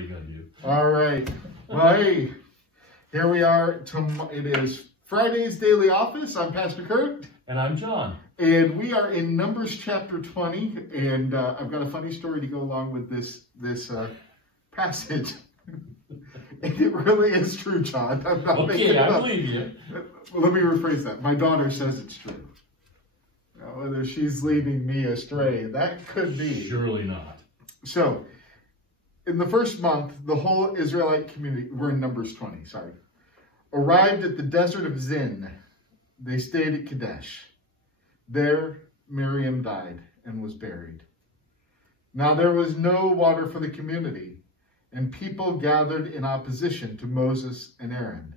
what are you going to do? All right. Well, hey, here we are. It is Friday's Daily Office. I'm Pastor Kurt. And I'm John. And we are in Numbers chapter 20. And I've got a funny story to go along with this passage. And it really is true, John. I'm not making it up. I believe you. Well, let me rephrase that. My daughter says it's true. Now, whether she's leading me astray, that could be. Surely not. So, in the first month, the whole Israelite community, we're in Numbers 20, sorry, arrived at the desert of Zin. They stayed at Kadesh. There, Miriam died and was buried. Now there was no water for the community, and people gathered in opposition to Moses and Aaron.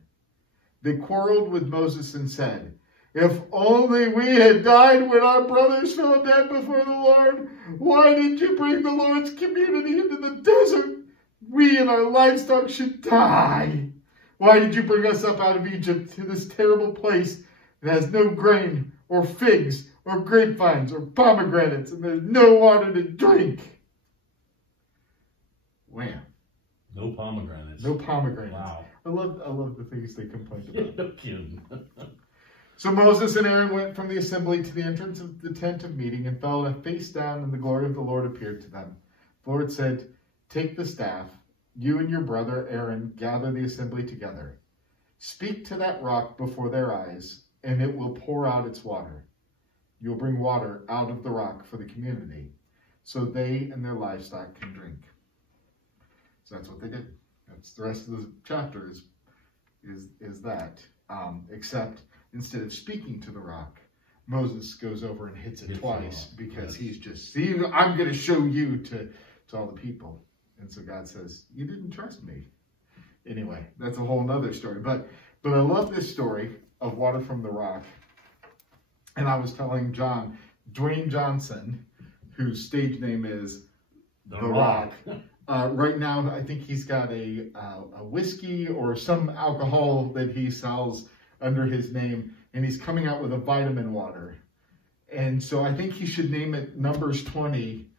They quarreled with Moses and said, "If only we had died when our brothers fell dead before the Lord. Why did you bring the Lord's community into the desert? We and our livestock should die. Why did you bring us up out of Egypt to this terrible place that has no grain or figs or grapevines or pomegranates, and there's no water to drink?" Wham. No pomegranates. No pomegranates. Wow. I love the things they complained about. No kidding. So Moses and Aaron went from the assembly to the entrance of the tent of meeting and fell face down, and the glory of the Lord appeared to them. The Lord said, "Take the staff, you and your brother Aaron gather the assembly together. Speak to that rock before their eyes, and it will pour out its water. You'll bring water out of the rock for the community, so they and their livestock can drink." So that's what they did. That's the rest of the chapter is that. Except instead of speaking to the rock, Moses goes over and hits it twice because he's just, "See, I'm going to show you to all the people." And so God says, "You didn't trust me." Anyway, that's a whole nother story. But I love this story of water from the rock. And I was telling John, Dwayne Johnson, whose stage name is The Rock. Right now, I think he's got a whiskey or some alcohol that he sells under his name, and he's coming out with a vitamin water. And so I think he should name it Numbers 20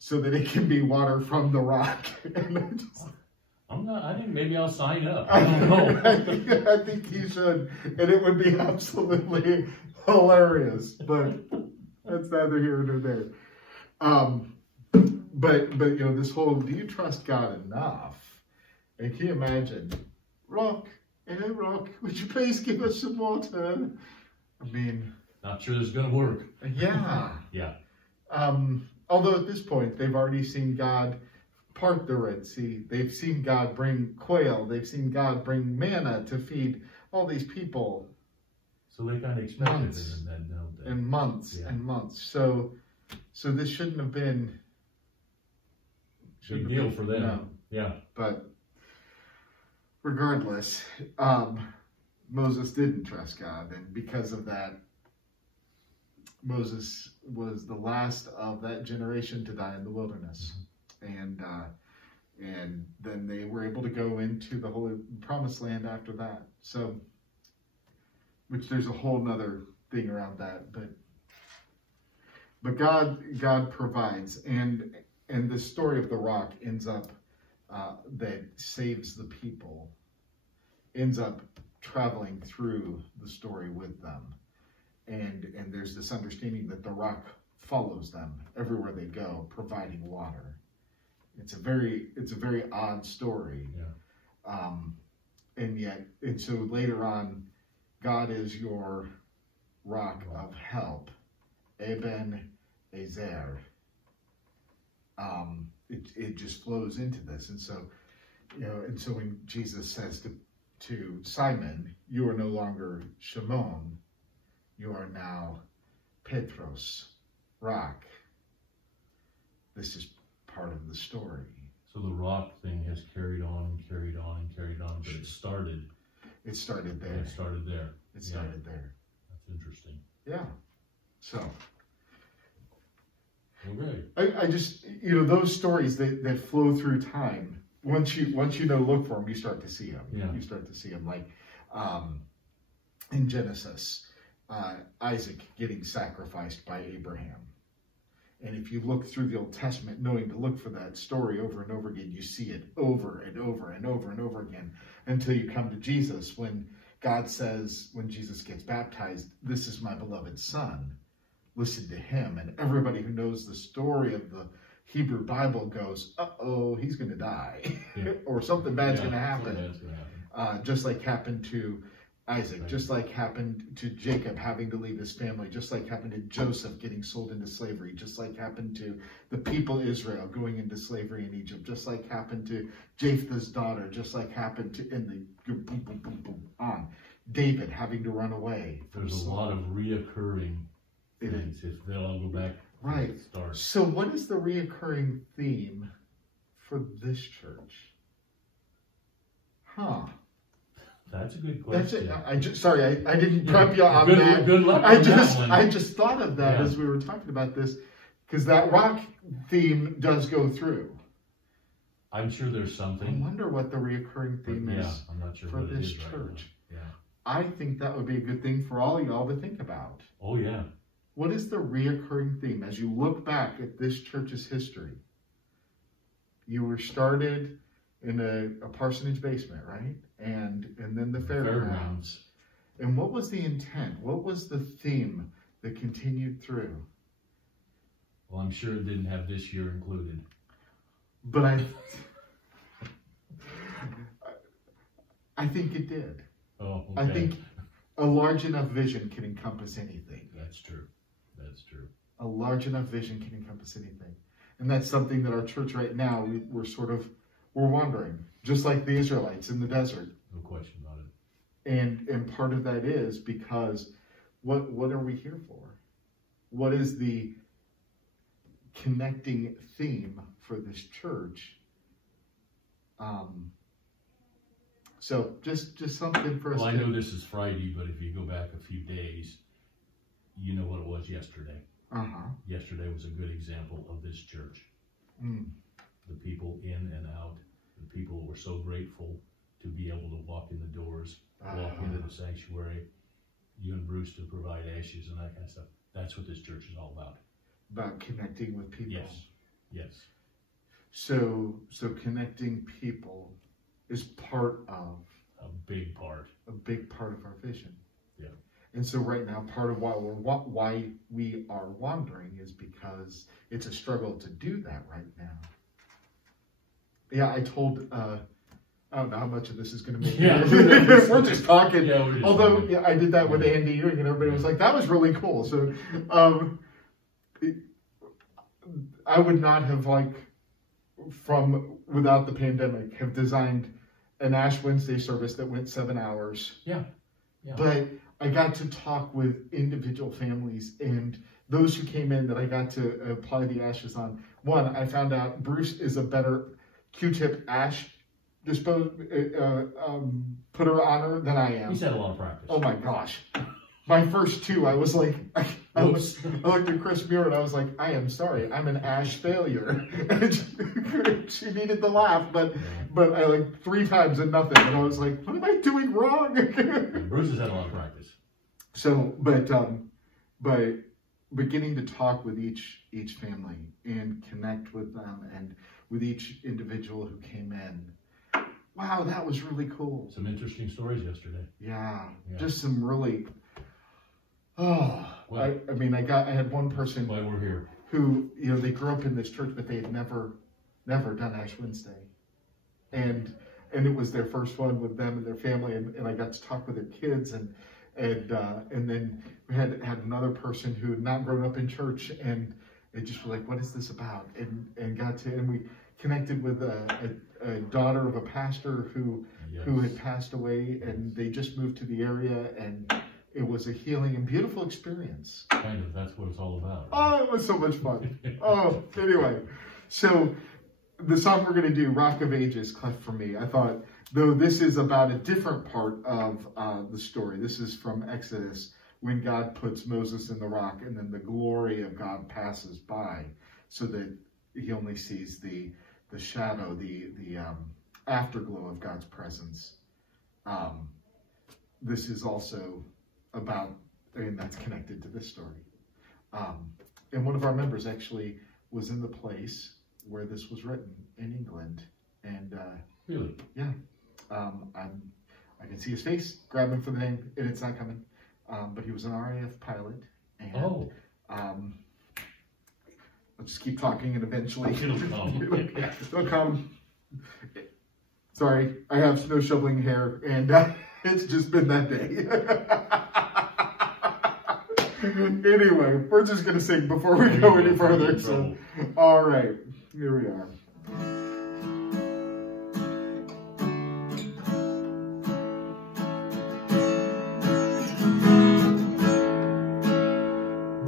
so that it can be water from the rock. And I think maybe I'll sign up. I don't know. I think he should, and it would be absolutely hilarious, but that's neither here nor there. But you know, this whole, do you trust God enough? And can you imagine, "Rock, hey rock, would you please give us some water?" I mean, not sure this is going to work. Yeah. Yeah. Although at this point, they've already seen God part the Red Sea. They've seen God bring quail. They've seen God bring manna to feed all these people. So they kind of expected it and then, don't they? And months and months. So this shouldn't have been... Big deal for them. No. Yeah. But regardless, Moses didn't trust God. And because of that, Moses was the last of that generation to die in the wilderness. Mm-hmm. And then they were able to go into the Holy Promised Land after that. So, which there's a whole nother thing around that. But God provides. And the story of the rock ends up, that saves the people, ends up traveling through the story with them. And there's this understanding that the rock follows them everywhere they go, providing water. It's a very odd story. Yeah. And so later on, God is your rock of help. Eben Ezer. It just flows into this. And so, and so when Jesus says to Simon, "You are no longer Shimon, you are now Petros, rock." This is part of the story. So the rock thing has carried on and carried on and carried on, but it started there. It started there. It started there. That's interesting. Yeah. So... Okay. I just, those stories that flow through time, once you look for them, you start to see them. Yeah. You start to see them, like in Genesis, Isaac getting sacrificed by Abraham. And if you look through the Old Testament, knowing to look for that story over and over again, you see it over and over and over and over again until you come to Jesus, when God says, when Jesus gets baptized, "This is my beloved son, listen to him." And everybody who knows the story of the Hebrew Bible goes, uh-oh, he's going to die. Yeah. Or something bad's going to happen. Bad's gonna happen. Just like happened to Isaac, just like happened to Jacob having to leave his family, just like happened to Joseph getting sold into slavery, just like happened to the people Israel going into slavery in Egypt, just like happened to Jephthah's daughter, just like happened to boom, boom, boom, boom, on David having to run away. There's a lot of reoccurring things. If they'll all go back, right. Start. So what is the reoccurring theme for this church? Huh. That's a good question. That's it. I didn't prep you on that. Good luck. I just thought of that as we were talking about this, because that rock theme does go through. I'm sure there's something. I wonder what the reoccurring theme is I'm not sure for this church. I think that would be a good thing for all y'all to think about. Oh, yeah. What is the reoccurring theme as you look back at this church's history? You were started in a parsonage basement, right? And then the fairgrounds. And what was the intent? What was the theme that continued through? Well, I'm sure it didn't have this year included. But I think it did. Oh, okay. I think a large enough vision can encompass anything. That's true. That's true. A large enough vision can encompass anything. And that's something that our church right now, we're wandering, just like the Israelites in the desert. No question about it. And part of that is because what are we here for? What is the connecting theme for this church? So just something for us. Well, I know this is Friday, but if you go back a few days, you know what it was yesterday. Yesterday was a good example of this church. The people in and out, the people were so grateful to be able to walk in the doors, walk into the sanctuary, you and Bruce to provide ashes and that kind of stuff. That's what this church is all about. About connecting with people. Yes. Yes. So connecting people is part of a big part of our vision. Yeah. And so right now, part of why we are wandering is because it's a struggle to do that right now. Yeah, I told, I don't know how much of this is going to make we're just talking. Yeah, we're just Although talking. Yeah, I did that with Andy Ewing and everybody was like, that was really cool. So I would not have, without the pandemic, have designed an Ash Wednesday service that went 7 hours. Yeah. But I got to talk with individual families and those who came in that I got to apply the ashes on. One, I found out Bruce is a better Q-tip ash putter on than I am. He's had a lot of practice. Oh my gosh. My first two, I was like, I looked at Chris Muir and I was like, I am sorry, I'm an ash failure. She needed the laugh, but I 3 times and nothing. And I was like, what am I doing wrong? Bruce has had a lot of practice. So, but getting to talk with each family and connect with them and with each individual who came in. Wow, that was really cool. Some interesting stories yesterday. Yeah. Just some really. Oh, well, I had one person. Why we're here. Who they grew up in this church, but they had never done Ash Wednesday, and it was their first one with them and their family, and I got to talk with their kids and then we had another person who had not grown up in church and they just were like, what is this about? And we connected with a daughter of a pastor who had passed away, and they just moved to the area, and it was a healing and beautiful experience. Kind of, that's what it's all about. Right? Oh, it was so much fun. Anyway, so the song we're going to do, Rock of Ages, Cleft for Me, I thought, though this is about a different part of the story. This is from Exodus, when God puts Moses in the rock and then the glory of God passes by so that he only sees the shadow, the afterglow of God's presence. This is also about, that's connected to this story. and one of our members actually was in the place where this was written in England. And really? Yeah. I can see his face, grab him for the name, and it's not coming. But he was an RAF pilot. And, I'll just keep talking and eventually it'll come. it'll come. Sorry, I have snow shoveling hair, and it's just been that day. Anyway, we're just going to sing before we go any further. So, all right, here we are.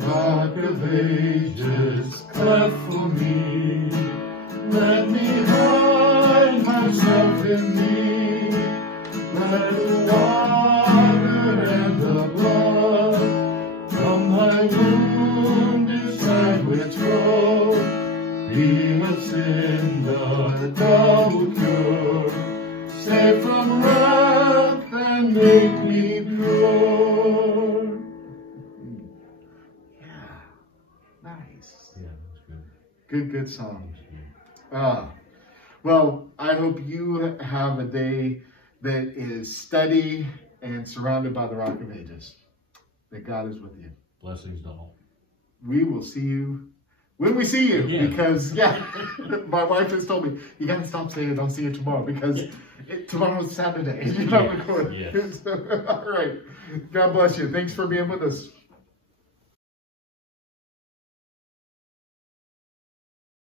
Rock of Ages, cleft for me, let me hide myself in thee, let the water and the blood from my wound decide which road be a sin the double cure, save from wrath and make me pure. Nice. Yeah, that's good. Good song. Well, I hope you have a day that is steady and surrounded by the Rock of Ages. That God is with you. Blessings to all. We will see you when we see you. Yeah. Because, my wife just told me, you got to stop saying I'll see you tomorrow because tomorrow's Saturday. You're not recording. Yes. All right. God bless you. Thanks for being with us.